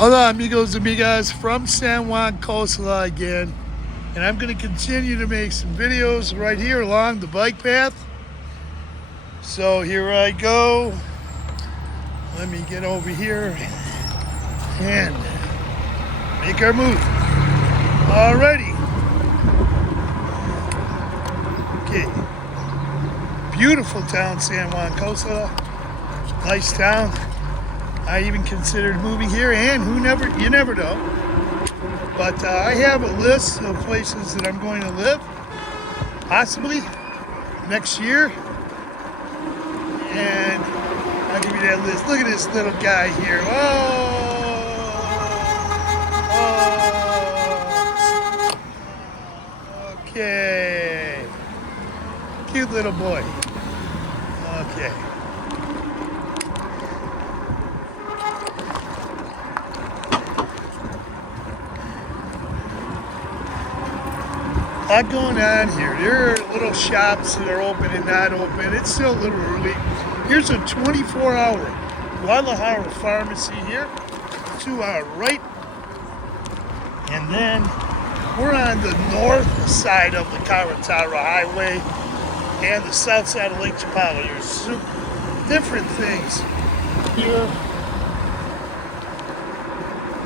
Hola amigos, amigas, from San Juan, Cosala again. And I'm going to continue to make some videos right here along the bike path. So here I go. Let me get over here and make our move. Alrighty. Okay. Beautiful town, San Juan, Cosala. Nice town. I even considered moving here, and you never know. But I have a list of places that I'm going to live, possibly next year. And I'll give you that list. Look at this little guy here. Oh, okay. Cute little boy. Okay. A lot going on here. There are little shops that are open and not open. It's still a little early. Here's a 24-hour Guadalajara pharmacy here to our right. And then we're on the north side of the Carretera highway and the south side of Lake Chapala. There's different things here.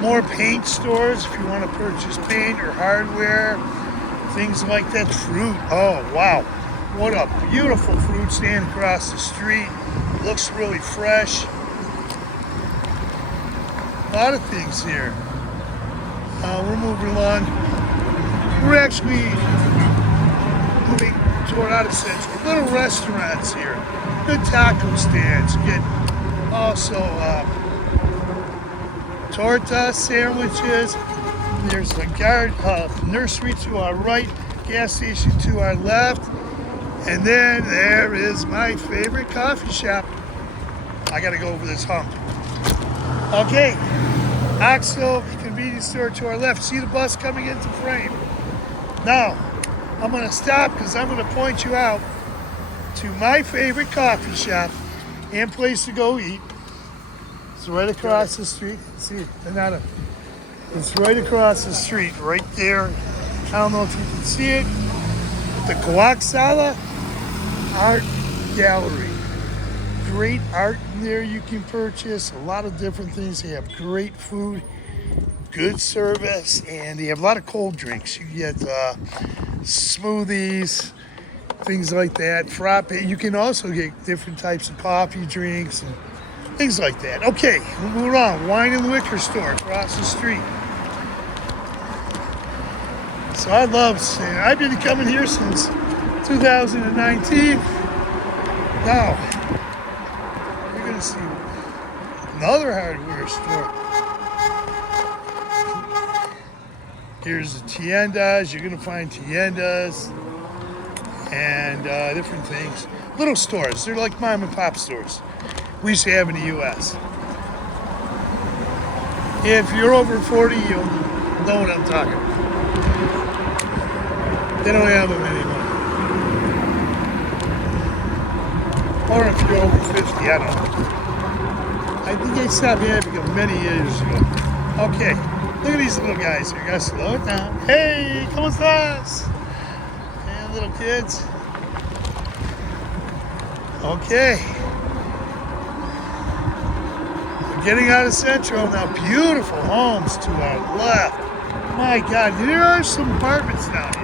More paint stores if you want to purchase paint or hardware. Things like that. Fruit. Oh, wow. What a beautiful fruit stand across the street. Looks really fresh. A lot of things here. We're moving along. We're actually moving toward out of Central. Little restaurants here. Good taco stands. Get also torta sandwiches. There's a nursery to our right, gas station to our left, and then there is my favorite coffee shop. I gotta go over this hump. Okay, Oxo convenience store to our left. See the bus coming into frame. Now, I'm gonna stop because I'm gonna point you out to my favorite coffee shop and place to go eat. It's right across the street. See, it's right across the street, right there. I don't know if you can see it. The Cosala Art Gallery. Great art in there you can purchase. A lot of different things. They have great food, good service, and they have a lot of cold drinks. You get smoothies, things like that. Frappe. You can also get different types of coffee drinks and things like that. Okay, we'll move on. Wine and liquor store across the street. So I've been coming here since 2019. Now, you're going to see another hardware store. Here's the tiendas. You're going to find tiendas and different things. Little stores. They're like mom and pop stores we used to have in the U.S. If you're over 40, you'll know what I'm talking about. They don't have them anymore. Or if you're over 50, I don't know. I think they stopped having them many years ago. Okay, look at these little guys here. You gotta slow it down. Hey, ¿cómo estás? And little kids. Okay. We're getting out of Central now. Beautiful homes to our left. My God, there are some apartments down here.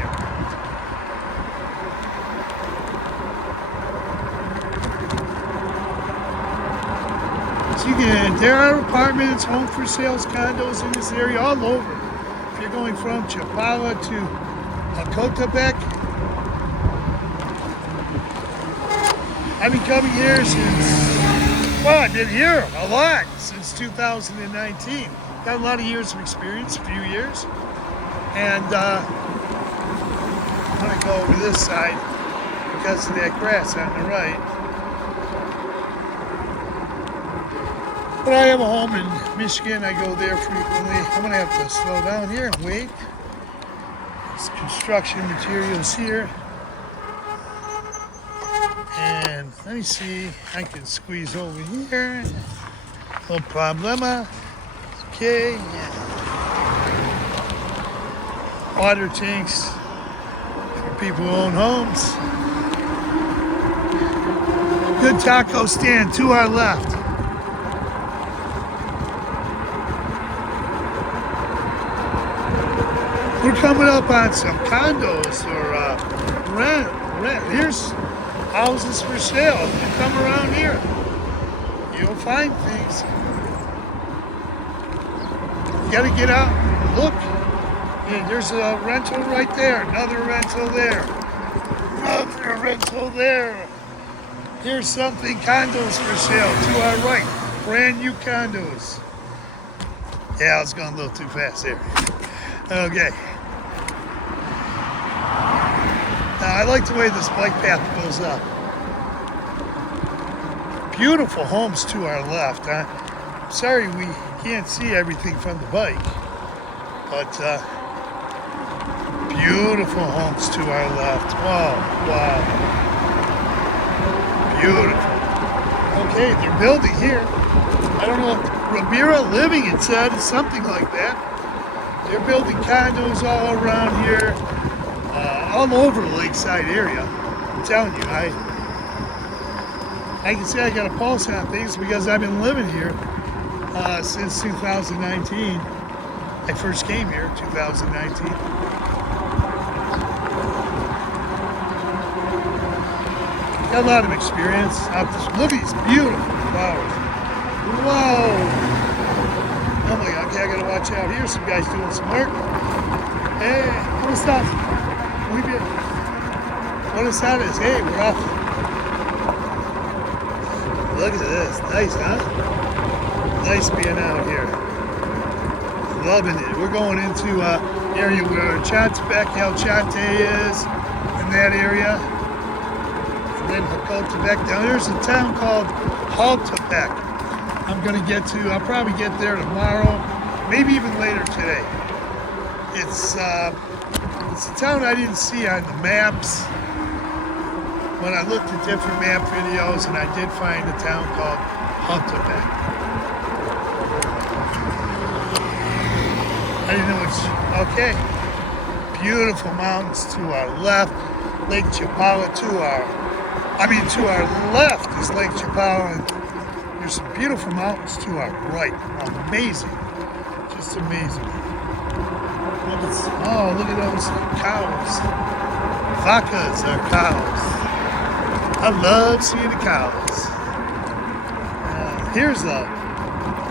There are apartments, home for sales, condos in this area all over. If you're going from Chapala to Cotepec. I've been coming here I've been here a lot since 2019. Got a lot of years of experience, a few years. And I'm going to go over this side because of that grass on the right. But I have a home in Michigan. I go there frequently. I'm going to have to slow down here and wait. There's construction materials here. And let me see. I can squeeze over here. No problema. Okay. Water tanks for people who own homes. Good taco stand to our left. We're coming up on some condos or rent. Here's houses for sale. If you come around here, you'll find things. You gotta get out and look. Yeah, there's a rental right there, another rental there, another rental there. Here's something, condos for sale to our right, brand new condos. Yeah, I was going a little too fast there. Okay. Now, I like the way this bike path goes up. Beautiful homes to our left. I'm sorry we can't see everything from the bike, but beautiful homes to our left. Wow, wow. Beautiful. Okay, they're building here. I don't know if Ramira Living, it said, something like that. They're building condos all around here, all over the lakeside area. I'm telling you, I can say I got a pulse on things because I've been living here since 2019. I first came here in 2019. Got a lot of experience. Look at these beautiful flowers. Whoa! Oh my God, okay, I gotta watch out here. Some guys doing some work. Hey, what's up? What is that? Hey, we're off. Look at this. Nice, huh? Nice being out here. Loving it. We're going into area where Chantepec, El Chante is, in that area. And then Haltepec. Down there's a town called Haltepec. I'm going to get to, I'll probably get there tomorrow, maybe even later today. It's a town I didn't see on the maps. When I looked at different map videos, and I did find a town called Haltepec. I didn't know which. Okay. Beautiful mountains to our left. Lake Chapala to our left is Lake Chapala. And there's some beautiful mountains to our right. Amazing. Just amazing. Look at those cows. Vacas are cows. I love seeing the cows. Here's a,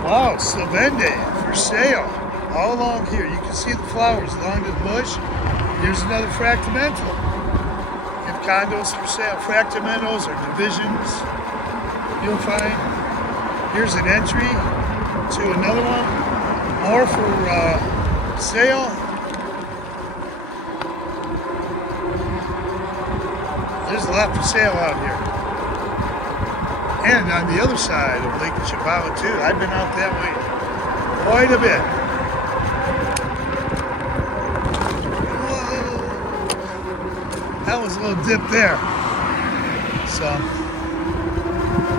wow, Savende for sale. All along here. You can see the flowers along the bush. Here's another fractamento. You have condos for sale. Fractamentos are divisions. You'll find. Here's an entry to another one. More for sale. There's a lot for sale out here. And on the other side of Lake Chapala too. I've been out that way quite a bit. Whoa. That was a little dip there. So,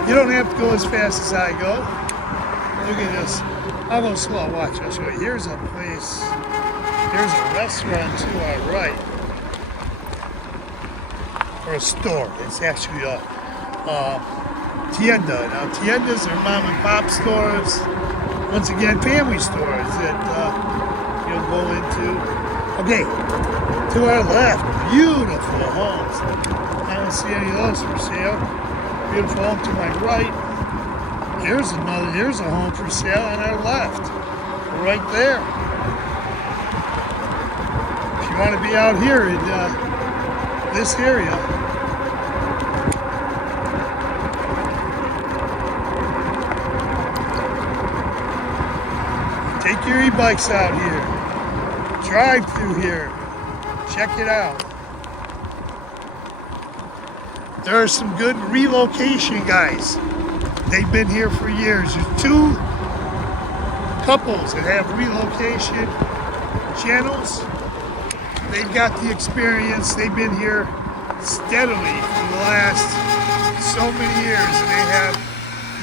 you don't have to go as fast as I go. Look at this. I'll go slow. Watch, I'll show you. Here's a place. Here's a restaurant to our right. Or a store. It's actually a tienda. Now, tiendas are mom and pop stores. Once again, family stores that you'll go into. Okay, to our left, beautiful homes. I don't see any of those for sale. Beautiful home to my right. Here's a home for sale on our left. Right there. If you want to be out here in this area, take your e-bikes out here. Drive through here. Check it out. There are some good relocation guys. They've been here for years. There's two couples that have relocation channels. They've got the experience. They've been here steadily for the last so many years, and they have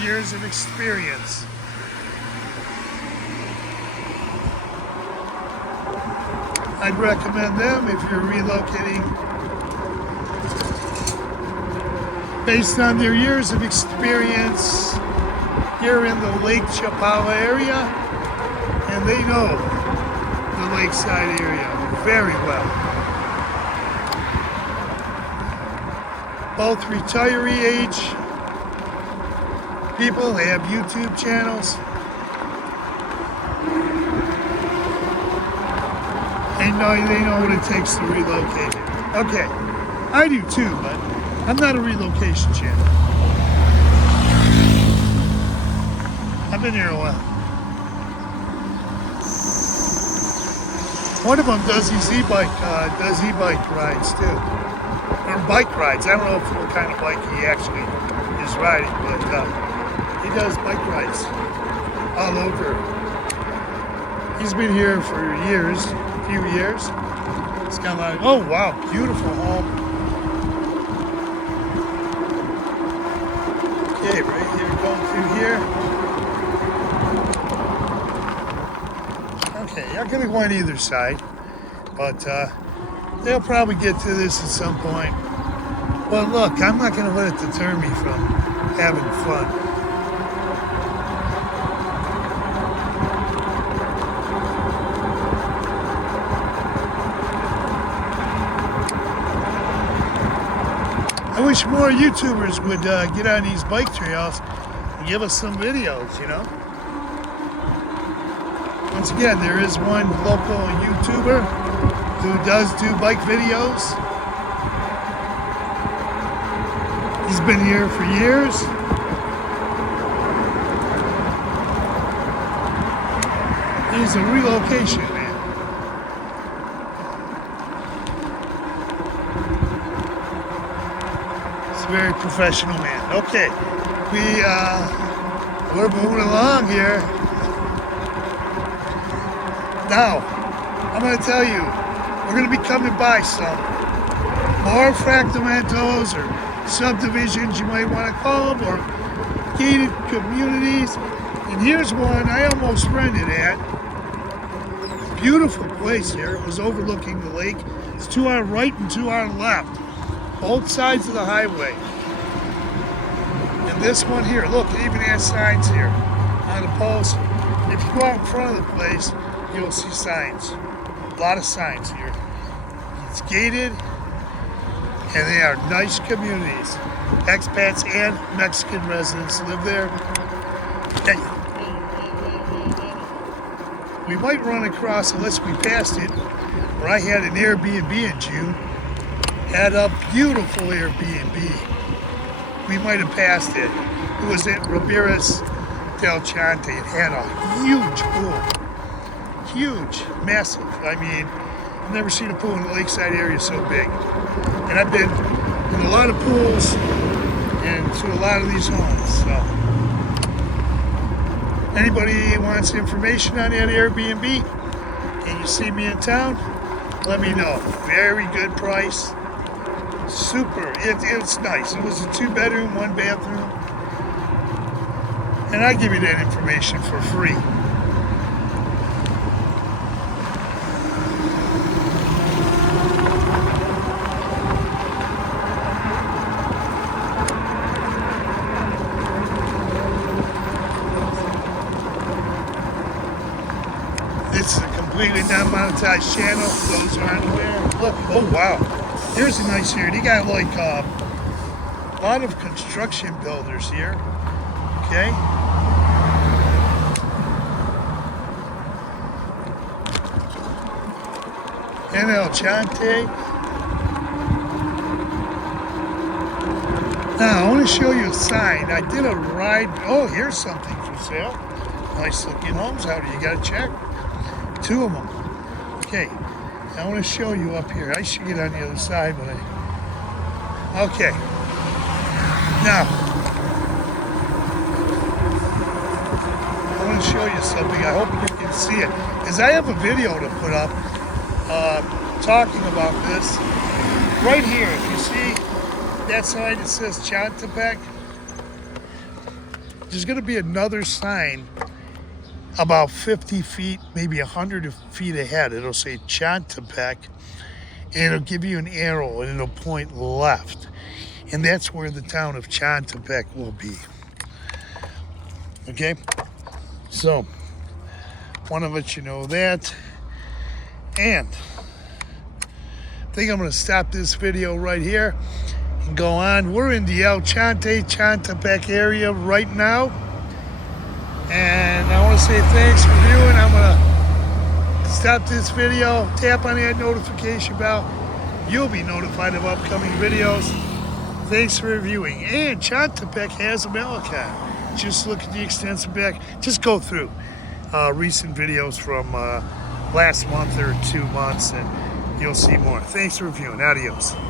years of experience. I'd recommend them if you're relocating based on their years of experience here in the Lake Chapala area, and they know the lakeside area very well. Both retiree age people, they have YouTube channels. They know what it takes to relocate. Okay, I do too, but I'm not a relocation channel. I've been here a while. One of them does these e-bike rides too, or bike rides. I don't know what kind of bike he actually is riding, but he does bike rides all over. He's been here for years, a few years. It's got a lot of, oh wow, beautiful home. Okay, right here, going through here. Okay, I'm gonna go on either side, but they'll probably get to this at some point. But look, I'm not gonna let it deter me from having fun. I wish more YouTubers would get on these bike trails and give us some videos, you know? Once again, there is one local YouTuber who does do bike videos. He's been here for years. He's a relocation man. Very professional man. Okay, we're moving along here. Now, I'm going to tell you, we're going to be coming by some more fractamentos or subdivisions, you might want to call them, or gated communities. And here's one I almost rented at. Beautiful place here. It was overlooking the lake. It's to our right and to our left. Both sides of the highway. And this one here, look, it even has signs here on the post. If you go out in front of the place, you'll see signs. A lot of signs here. It's gated, and they are nice communities. Expats and Mexican residents live there. Okay. We might run across, unless we passed it, where I had an Airbnb in June. Had a beautiful Airbnb. We might have passed it. It was at Ribeiras del Chante. It had a huge pool. Huge, massive. I mean, I've never seen a pool in the lakeside area so big. And I've been in a lot of pools and to a lot of these homes. So, anybody wants information on that Airbnb and you see me in town, let me know. Very good price. Super. It's nice. It was a 2-bedroom, 1-bathroom. And I give you that information for free. This is a completely non-monetized channel. Those who aren't aware. Look, oh wow. Here's a nice area. They got like a lot of construction builders here. Okay. And El Chante. Now, I want to show you a sign. I did a ride. Oh, here's something for sale. Nice looking homes out here. You got to check. 2 of them. Okay. I want to show you up here. I should get on the other side, but okay. Now, I want to show you something. I hope you can see it. Because I have a video to put up talking about this. Right here, if you see that sign that says Chantepec, there's going to be another sign about 50 feet, maybe 100 feet ahead, it'll say Chantepec, and it'll give you an arrow and it'll point left. And that's where the town of Chantepec will be. Okay? So, want to let you know that. And I think I'm going to stop this video right here and go on. We're in the El Chante, Chantepec area right now. And I want to say thanks for viewing. I'm going to stop this video, tap on that notification bell. You'll be notified of upcoming videos. Thanks for viewing. And Chantepec has a Malecon. Just look at the extensive back. Just go through recent videos from last month or 2 months and you'll see more. Thanks for viewing. Adios.